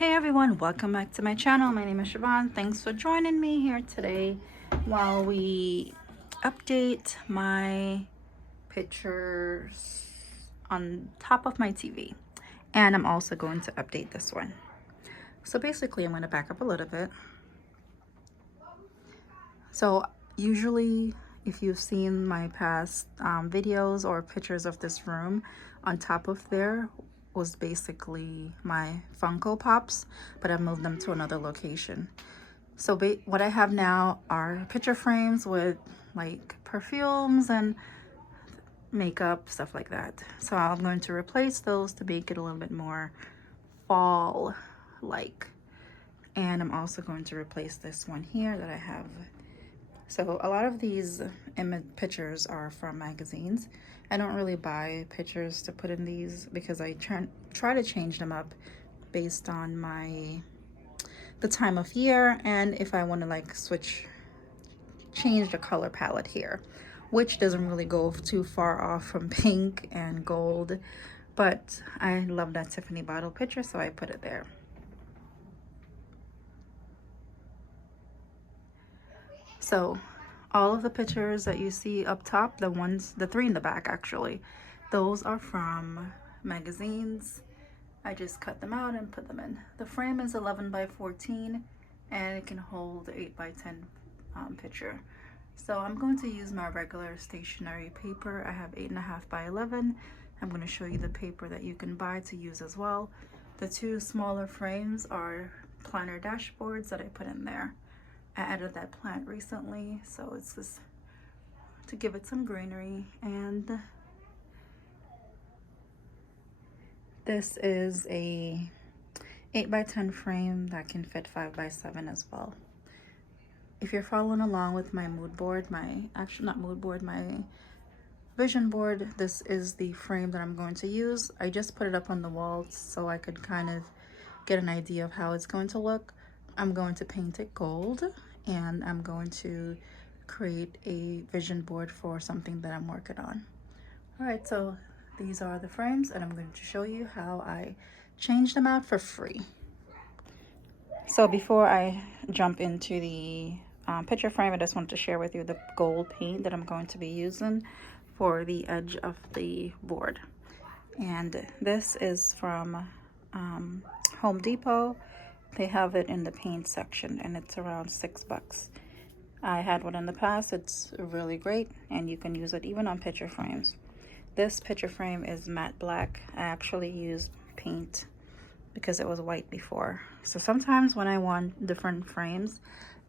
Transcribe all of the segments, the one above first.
Hey everyone, welcome back to my channel. My name is Siobhan. Thanks for joining me here today while we update my pictures on top of my TV. And I'm also going to update this one. So basically, I'm going to back up a little bit. So usually, if you've seen my past videos or pictures of this room, on top of there was basically my Funko Pops, but I've moved them to another location. So what I have now are picture frames with like perfumes and makeup, stuff like that. So I'm going to replace those to make it a little bit more fall-like. And I'm also going to replace this one here that I have. So a lot of these image pictures are from magazines. I don't really buy pictures to put in these because I try to change them up based on the time of year, and if I want to like change the color palette here, which doesn't really go too far off from pink and gold, but I love that Tiffany bottle picture, so I put it there. So all of the pictures that you see up top, the three in the back actually, those are from magazines. I just cut them out and put them in. The frame is 11 by 14 and it can hold 8 by 10 picture. So I'm going to use my regular stationery paper. I have 8.5 by 11. I'm going to show you the paper that you can buy to use as well. The two smaller frames are planner dashboards that I put in there. I added that plant recently, so it's just to give it some greenery. And this is a 8 by 10 frame that can fit 5 by 7 as well. If you're following along with my mood board, my vision board, this is the frame that I'm going to use. I just put it up on the wall so I could kind of get an idea of how it's going to look. I'm going to paint it gold, and I'm going to create a vision board for something that I'm working on. All right, so these are the frames, and I'm going to show you how I change them out for free. So before I jump into the picture frame, I just wanted to share with you the gold paint that I'm going to be using for the edge of the board. And this is from Home Depot. They have it in the paint section, and it's around $6. I had one in the past. It's really great, and you can use it even on picture frames. This picture frame is matte black. I actually used paint because it was white before. So sometimes when I want different frames,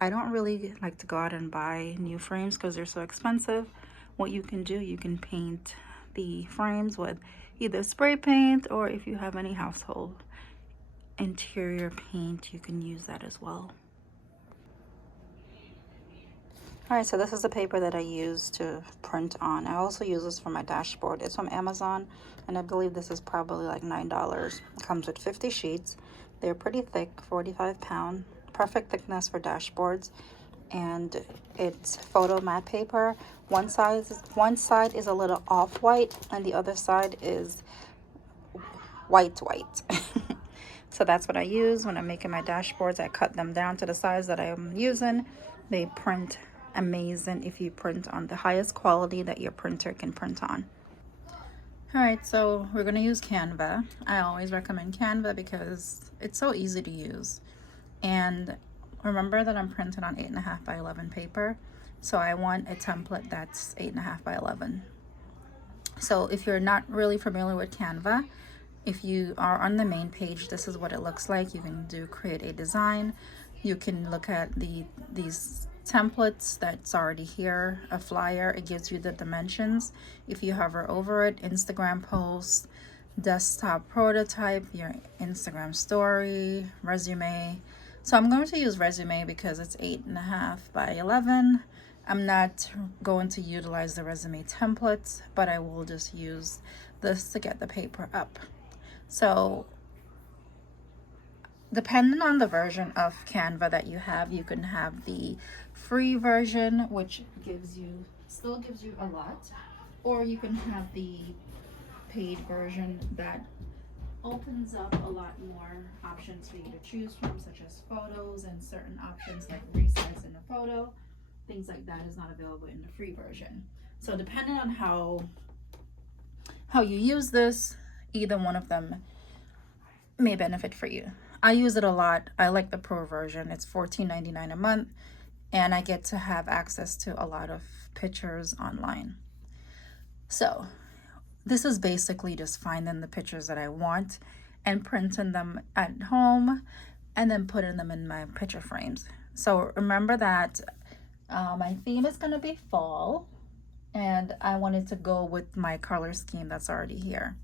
I don't really like to go out and buy new frames because they're so expensive. What you can do, you can paint the frames with either spray paint, or if you have any household interior paint, you can use that as well. All right, so this is the paper that I use to print on. I also use this for my dashboard. It's from Amazon, and I believe this is probably like $9. It comes with 50 sheets. They're pretty thick, 45-pound, perfect thickness for dashboards, and it's photo matte paper. One side is a little off-white, and the other side is white. So that's what I use when I'm making my dashboards. I cut them down to the size that I'm using. They print amazing if you print on the highest quality that your printer can print on. All right, so we're going to use Canva. I always recommend Canva because it's so easy to use. And remember that I'm printing on 8.5 by 11 paper. So I want a template that's 8.5 by 11. So if you're not really familiar with Canva, if you are on the main page, this is what it looks like. You can create a design. You can look at these templates that's already here. A flyer, it gives you the dimensions. If you hover over it, Instagram post, desktop prototype, your Instagram story, resume. So I'm going to use resume because it's 8.5 by 11. I'm not going to utilize the resume templates, but I will just use this to get the paper up. So depending on the version of Canva that you have, you can have the free version, which still gives you a lot, or you can have the paid version that opens up a lot more options for you to choose from, such as photos and certain options like resize in a photo. Things like that is not available in the free version. So depending on how you use this, either one of them may benefit for you. I use it a lot. I like the pro version. It's $14.99 a month, and I get to have access to a lot of pictures online. So this is basically just finding the pictures that I want and printing them at home and then putting them in my picture frames. So remember that my theme is going to be fall, and I wanted to go with my color scheme that's already here.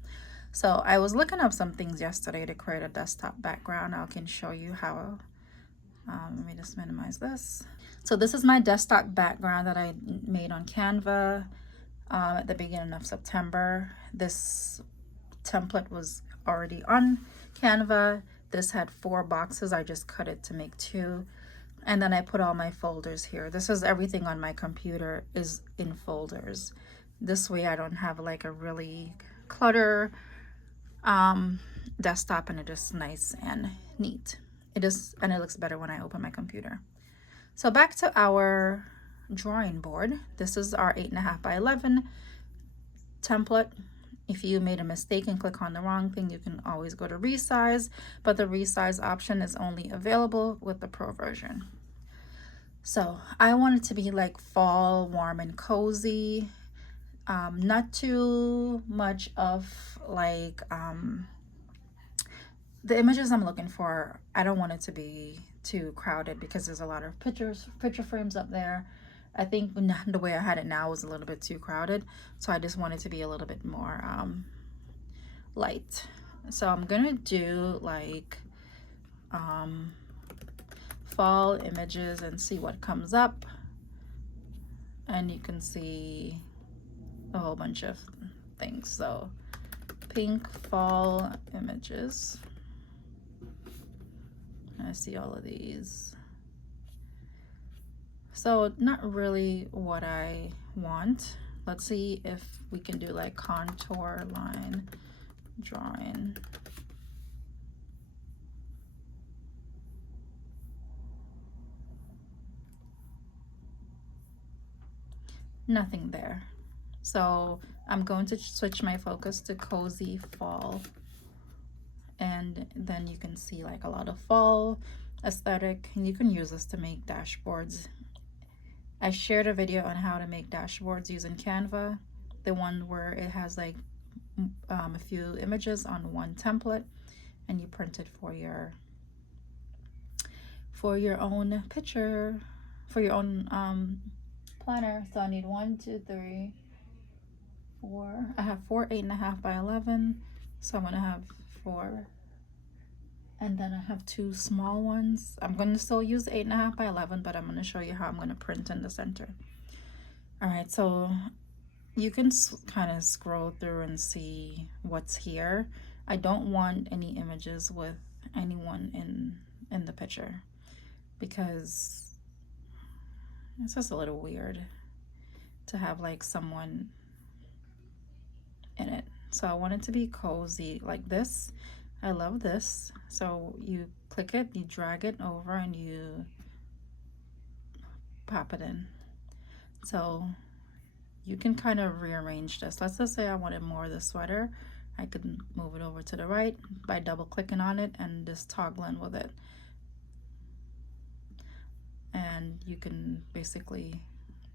So I was looking up some things yesterday to create a desktop background. I can show you how. Let me just minimize this. So this is my desktop background that I made on Canva at the beginning of September. This template was already on Canva. This had 4 boxes. I just cut it to make 2. And then I put all my folders here. This is everything on my computer is in folders. This way I don't have like a really clutter desktop, and it is nice and neat. It looks better when I open my computer. So back to our drawing board. This is our 8.5 by 11 template. If you made a mistake and click on the wrong thing, you can always go to resize, but the resize option is only available with the pro version. So I want it to be like fall, warm and cozy. Not too much of like the images I'm looking for. I don't want it to be too crowded because there's a lot of picture frames up there. I think the way I had it now was a little bit too crowded, so I just want it to be a little bit more light. So I'm gonna do like fall images and see what comes up, and you can see a whole bunch of things. So pink fall images, I see all of these. So not really what I want. Let's see if we can do like contour line drawing. Nothing there. So I'm going to switch my focus to cozy fall, and then you can see like a lot of fall aesthetic, and you can use this to make dashboards. I shared a video on how to make dashboards using Canva, the one where it has like a few images on one template, and you print it for your own picture, for your own planner. So I need 1, 2, 3, 4. I have 4 8.5 by 11, so I'm gonna have 4, and then I have 2 small ones. I'm gonna still use 8.5 by 11, but I'm gonna show you how I'm gonna print in the center. All right, so you can kind of scroll through and see what's here. I don't want any images with anyone in the picture because it's just a little weird to have like someone in it. So I want it to be cozy like this. I love this. So you click it, you drag it over, and you pop it in. So you can kind of rearrange this. Let's just say I wanted more of the sweater. I could move it over to the right by double clicking on it and just toggling with it. And you can basically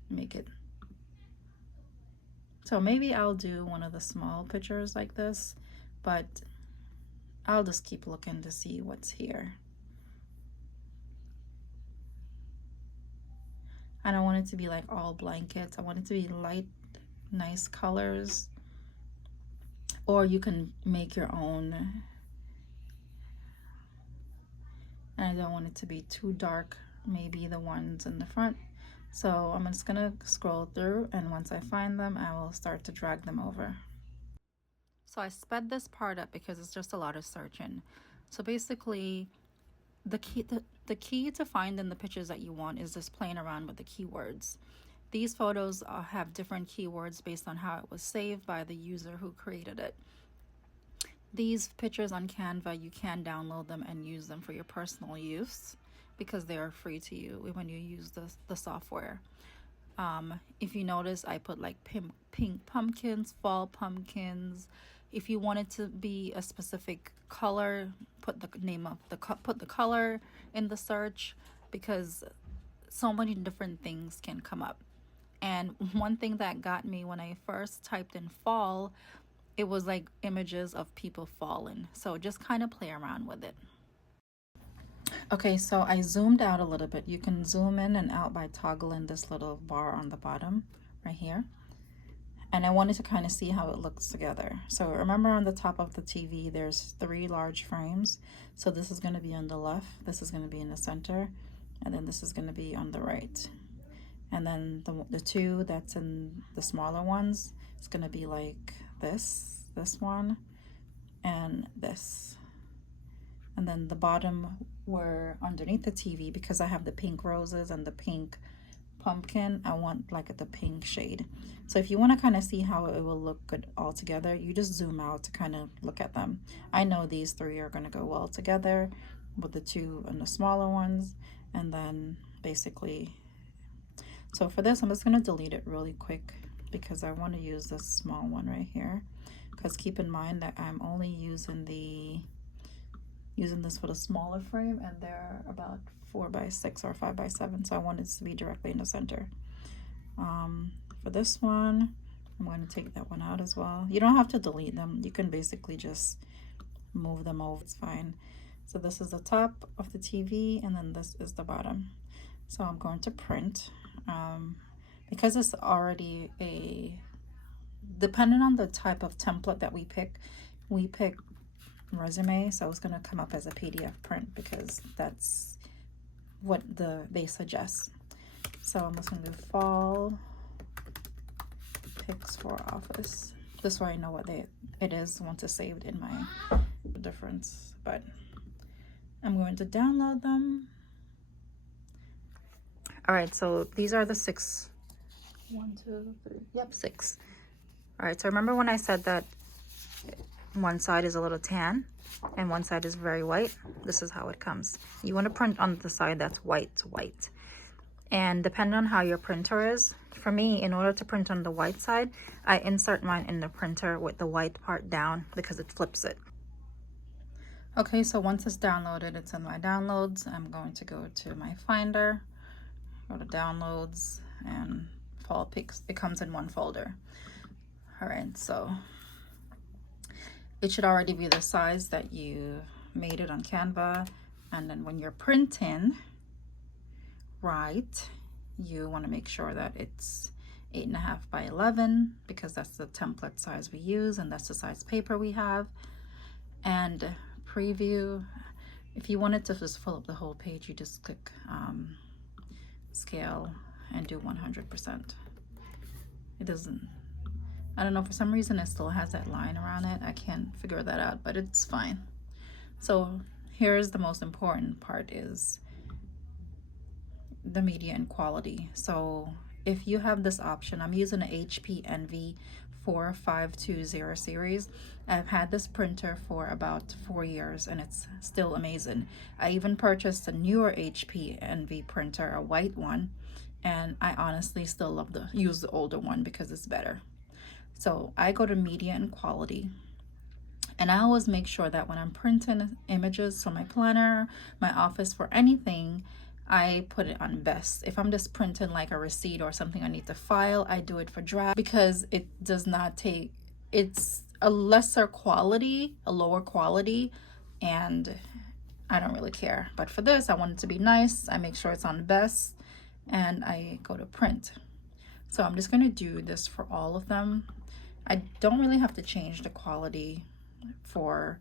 make it. So maybe I'll do one of the small pictures like this, but I'll just keep looking to see what's here. I don't want it to be like all blankets. I want it to be light, nice colors. Or you can make your own. And I don't want it to be too dark, maybe the ones in the front. So I'm just gonna scroll through, and once I find them, I will start to drag them over. So I sped this part up because it's just a lot of searching. So basically, the key to finding the pictures that you want is just playing around with the keywords. These photos have different keywords based on how it was saved by the user who created it. These pictures on Canva, you can download them and use them for your personal use because they are free to you when you use the software. If you notice, I put like pink pumpkins, fall pumpkins. If you want it to be a specific color, put the name of put the color in the search, because so many different things can come up. And one thing that got me when I first typed in fall, it was like images of people falling. So just kind of play around with it. Okay, so I zoomed out a little bit. You can zoom in and out by toggling this little bar on the bottom right here. And I wanted to kind of see how it looks together. So remember, on the top of the TV, there's 3 large frames. So this is going to be on the left, this is going to be in the center, and then this is going to be on the right. And then the 2 that's in the smaller ones, it's going to be like this one, and this. And then the bottom were underneath the TV, because I have the pink roses and the pink pumpkin, I want like the pink shade. So if you want to kind of see how it will look good all together, you just zoom out to kind of look at them. I know these 3 are going to go well together with the 2 and the smaller ones. And then basically, so for this, I'm just going to delete it really quick because I want to use this small one right here. Because keep in mind that I'm only using this for the smaller frame, and they're about 4x6 or 5x7, so I want it to be directly in the center. For this one, I'm going to take that one out as well. You don't have to delete them, you can basically just move them over, it's fine. So this is the top of the TV, and then this is the bottom. So I'm going to print. Because it's already depending on the type of template that we pick resume, so it's going to come up as a PDF print because that's what they suggest. So I'm just going to do fall pics for office. This way I know what it is once it's saved in my difference. But I'm going to download them. All right, so these are the 6. 1, 2, 3. Yep, 6. All right, so remember when I said that one side is a little tan and one side is very white? This is how it comes. You want to print on the side that's white. And depending on how your printer is, for me, in order to print on the white side, I insert mine in the printer with the white part down because it flips it. Okay, so once it's downloaded, it's in my downloads. I'm going to go to my Finder, go to downloads, and fall pics. It comes in one folder. All right, so it should already be the size that you made it on Canva. And then when you're printing, right, you want to make sure that it's 8.5 by 11 because that's the template size we use, and that's the size paper we have. And preview, if you wanted to just fill up the whole page, you just click scale and do 100%. It doesn't, I don't know, for some reason it still has that line around it. I can't figure that out, but it's fine. So here's the most important part, is the media and quality. So if you have this option, I'm using an HP Envy 4520 series. I've had this printer for about 4 years and it's still amazing. I even purchased a newer HP Envy printer, a white one, and I honestly still love to use the older one because it's better. So I go to media and quality, and I always make sure that when I'm printing images for my planner, my office, for anything, I put it on best. If I'm just printing like a receipt or something I need to file, I do it for draft because it does not take, it's a lesser quality, a lower quality, and I don't really care. But for this, I want it to be nice. I make sure it's on best, and I go to print. So I'm just going to do this for all of them. I don't really have to change the quality for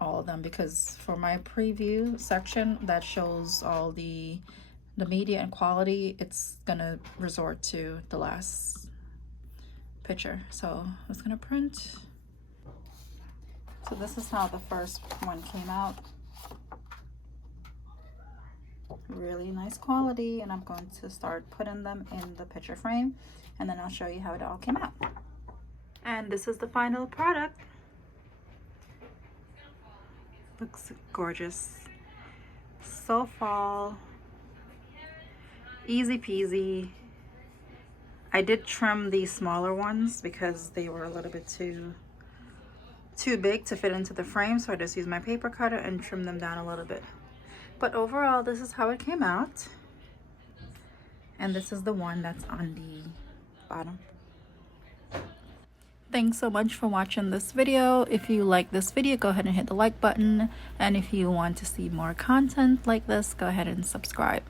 all of them because for my preview section that shows all the media and quality, it's gonna resort to the last picture. So I'm just gonna print. So this is how the first one came out. Really nice quality, and I'm going to start putting them in the picture frame, and then I'll show you how it all came out. And this is the final product. Looks gorgeous. So fall. Easy peasy. I did trim these smaller ones because they were a little bit too big to fit into the frame, so I just used my paper cutter and trimmed them down a little bit. But overall, this is how it came out. And this is the one that's on the bottom. Thanks so much for watching this video. If you like this video, go ahead and hit the like button. And if you want to see more content like this, go ahead and subscribe.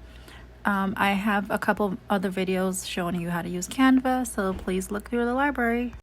I have a couple other videos showing you how to use Canva, so please look through the library.